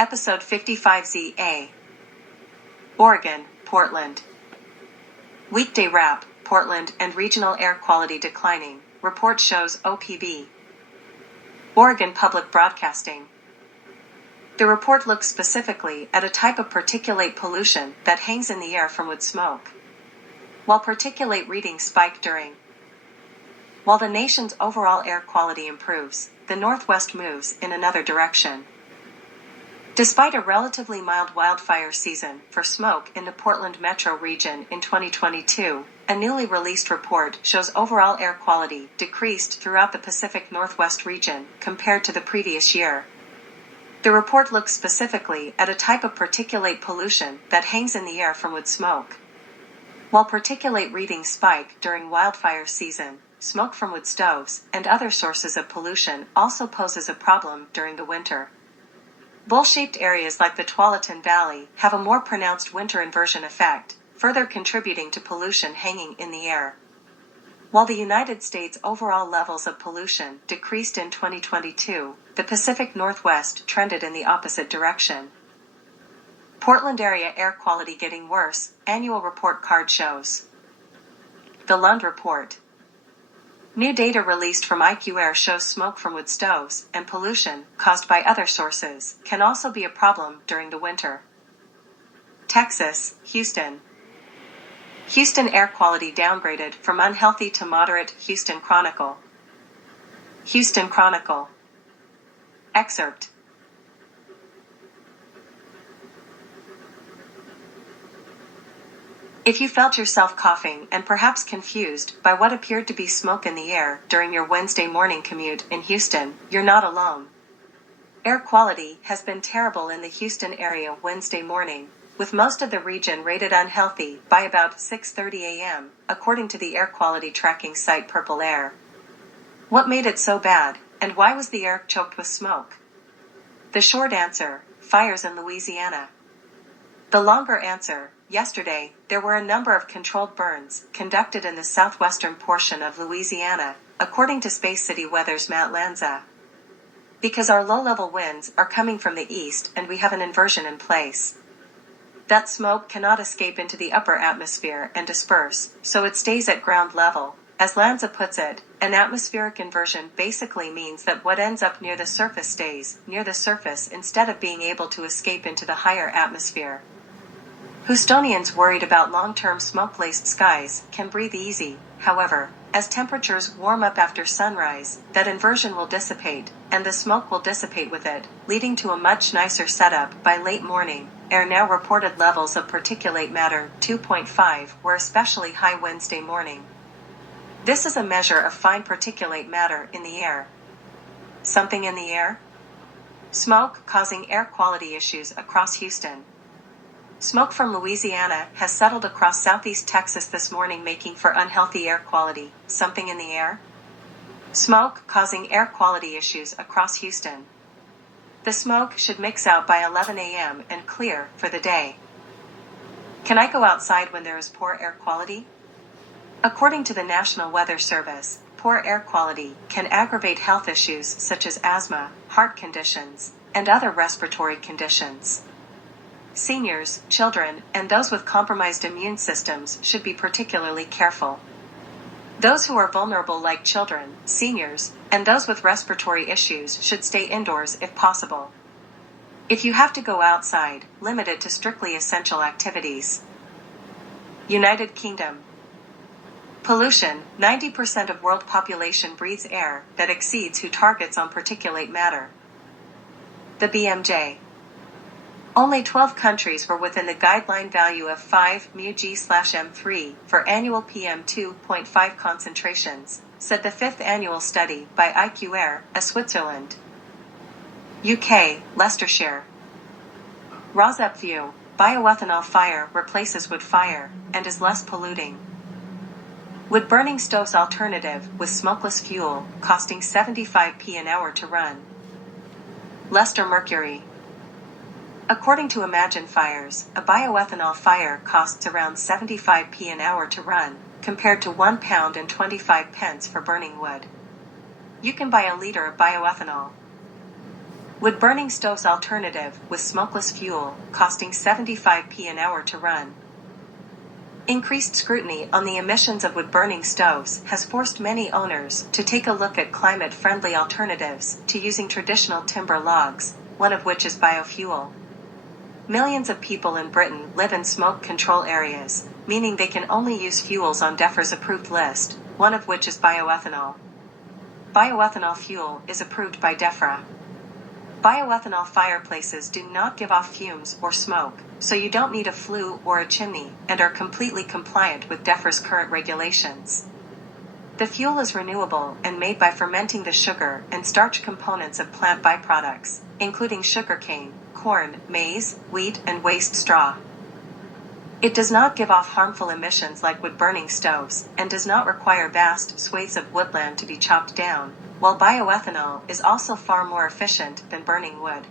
Episode 55ZA. Oregon, Portland. Weekday wrap, Portland and regional air quality declining, report shows OPB. Oregon Public Broadcasting. The report looks specifically at a type of particulate pollution that hangs in the air from wood smoke. While particulate readings spike While the nation's overall air quality improves, the Northwest moves in another direction. Despite a relatively mild wildfire season for smoke in the Portland metro region in 2022, a newly released report shows overall air quality decreased throughout the Pacific Northwest region compared to the previous year. The report looks specifically at a type of particulate pollution that hangs in the air from wood smoke. While particulate readings spike during wildfire season, smoke from wood stoves and other sources of pollution also poses a problem during the winter. Bowl-shaped areas like the Tualatin Valley have a more pronounced winter inversion effect, further contributing to pollution hanging in the air. While the United States' overall levels of pollution decreased in 2022, the Pacific Northwest trended in the opposite direction. Portland area air quality getting worse, annual report card shows. The Lund Report. New data released from IQAir shows smoke from wood stoves and pollution caused by other sources can also be a problem during the winter. Texas, Houston. Houston air quality downgraded from unhealthy to moderate. Houston Chronicle. Houston Chronicle. Excerpt. If you felt yourself coughing and perhaps confused by what appeared to be smoke in the air during your Wednesday morning commute in Houston, you're not alone. Air quality has been terrible in the Houston area Wednesday morning, with most of the region rated unhealthy by about 6:30 a.m., according to the air quality tracking site Purple Air. What made it so bad, and why was the air choked with smoke? The short answer: fires in Louisiana. The longer answer: yesterday, there were a number of controlled burns conducted in the southwestern portion of Louisiana, according to Space City Weather's Matt Lanza. Because our low-level winds are coming from the east and we have an inversion in place. That smoke cannot escape into the upper atmosphere and disperse, so it stays at ground level. As Lanza puts it, an atmospheric inversion basically means that what ends up near the surface stays near the surface instead of being able to escape into the higher atmosphere. Houstonians worried about long-term smoke-laced skies can breathe easy, however, as temperatures warm up after sunrise, that inversion will dissipate, and the smoke will dissipate with it, leading to a much nicer setup by late morning. Air now reported levels of particulate matter 2.5 were especially high Wednesday morning. This is a measure of fine particulate matter in the air. Something in the air? Smoke causing air quality issues across Houston. Smoke from Louisiana has settled across southeast Texas this morning, making for unhealthy air quality. Something in the air? Smoke causing air quality issues across Houston. The smoke should mix out by 11 a.m. and clear for the day. Can I go outside when there is poor air quality? According to the National Weather Service, poor air quality can aggravate health issues such as asthma, heart conditions, and other respiratory conditions. Seniors, children, and those with compromised immune systems should be particularly careful. Those who are vulnerable like children, seniors, and those with respiratory issues should stay indoors if possible. If you have to go outside, limit it to strictly essential activities. United Kingdom. Pollution: 90% of world population breathes air that exceeds WHO targets on particulate matter. The BMJ. Only 12 countries were within the guideline value of 5 μg/m3 for annual PM2.5 concentrations, said the 5th annual study by IQAir, Switzerland. UK, Leicestershire. Rosep View: bioethanol fire replaces wood fire and is less polluting. Wood burning stoves alternative with smokeless fuel, costing 75p an hour to run. Leicester Mercury. According to Imagine Fires, a bioethanol fire costs around 75p an hour to run, compared to £1.25 for burning wood. You can buy a liter of bioethanol. Wood-burning stoves alternative with smokeless fuel, costing 75p an hour to run. Increased scrutiny on the emissions of wood-burning stoves has forced many owners to take a look at climate-friendly alternatives to using traditional timber logs, one of which is biofuel. Millions of people in Britain live in smoke control areas, meaning they can only use fuels on DEFRA's approved list, one of which is bioethanol. Bioethanol fuel is approved by DEFRA. Bioethanol fireplaces do not give off fumes or smoke, so you don't need a flue or a chimney, and are completely compliant with DEFRA's current regulations. The fuel is renewable and made by fermenting the sugar and starch components of plant byproducts, including sugarcane, corn, maize, wheat, and waste straw. It does not give off harmful emissions like wood-burning stoves, and does not require vast swathes of woodland to be chopped down, while bioethanol is also far more efficient than burning wood.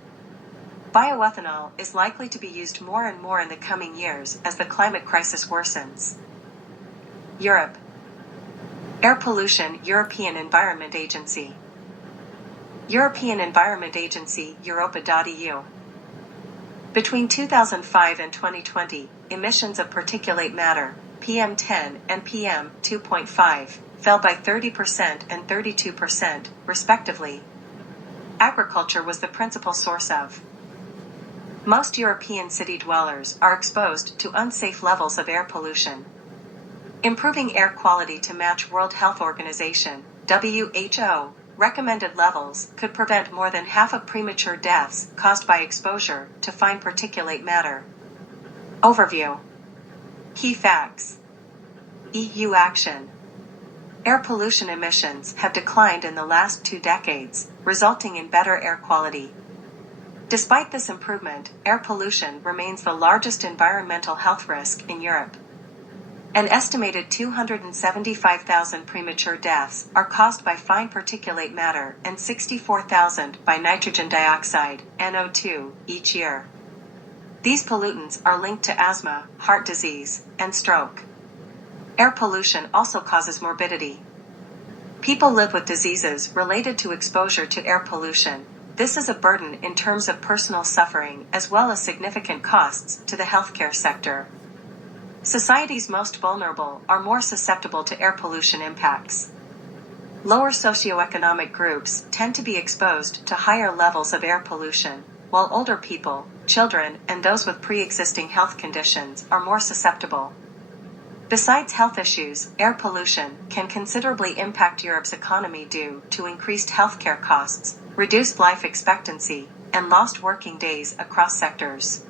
Bioethanol is likely to be used more and more in the coming years as the climate crisis worsens. Europe. Air pollution. European Environment Agency. European Environment Agency, Europa.eu. Between 2005 and 2020, emissions of particulate matter, PM10 and PM2.5, fell by 30% and 32%, respectively. Agriculture was the principal source of. Most European city dwellers are exposed to unsafe levels of air pollution. Improving air quality to match World Health Organization, WHO, recommended levels could prevent more than half of premature deaths caused by exposure to fine particulate matter. Overview. Key facts. EU action. Air pollution emissions have declined in the last 2 decades, resulting in better air quality. Despite this improvement, air pollution remains the largest environmental health risk in Europe. An estimated 275,000 premature deaths are caused by fine particulate matter and 64,000 by nitrogen dioxide, NO2, each year. These pollutants are linked to asthma, heart disease, and stroke. Air pollution also causes morbidity. People live with diseases related to exposure to air pollution. This is a burden in terms of personal suffering as well as significant costs to the healthcare sector. Societies most vulnerable are more susceptible to air pollution impacts. Lower socioeconomic groups tend to be exposed to higher levels of air pollution, while older people, children, and those with pre-existing health conditions are more susceptible. Besides health issues, air pollution can considerably impact Europe's economy due to increased healthcare costs, reduced life expectancy, and lost working days across sectors.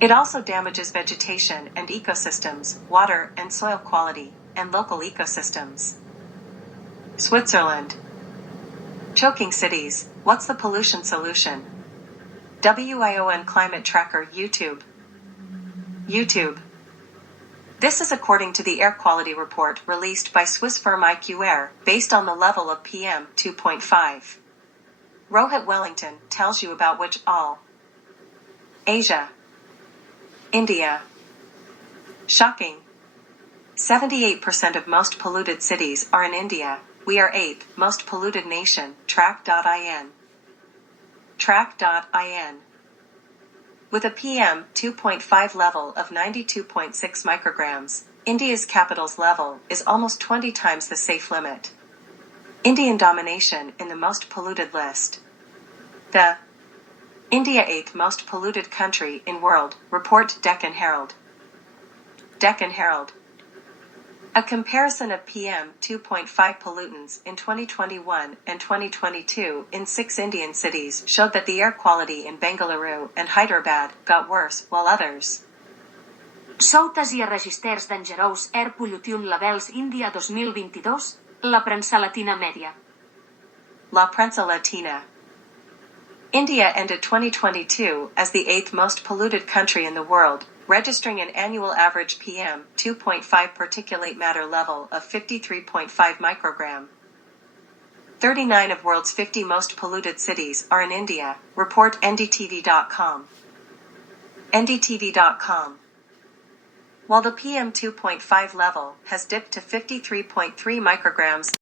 It also damages vegetation and ecosystems, water and soil quality, and local ecosystems. Switzerland. Choking cities, what's the pollution solution? WION Climate Tracker YouTube. This is according to the air quality report released by Swiss firm IQAir, based on the level of PM 2.5. Rohit Wellington tells you about which all. Asia. India. Shocking. 78% of most polluted cities are in India. We are 8th most polluted nation. Track.in. With a PM 2.5 level of 92.6 micrograms, India's capital's level is almost 20 times the safe limit. Indian domination in the most polluted list. The India 8th most polluted country in world, report Deccan Herald. A comparison of PM 2.5 pollutants in 2021 and 2022 in 6 Indian cities showed that the air quality in Bengaluru and Hyderabad got worse, while others. Soutes i registres dangerous air pollution levels India 2022, la premsa latina media. La Prensa Latina. India ended 2022 as the 8th most polluted country in the world, registering an annual average PM 2.5 particulate matter level of 53.5 microgram. 39 of world's 50 most polluted cities are in India, report NDTV.com. While the PM 2.5 level has dipped to 53.3 micrograms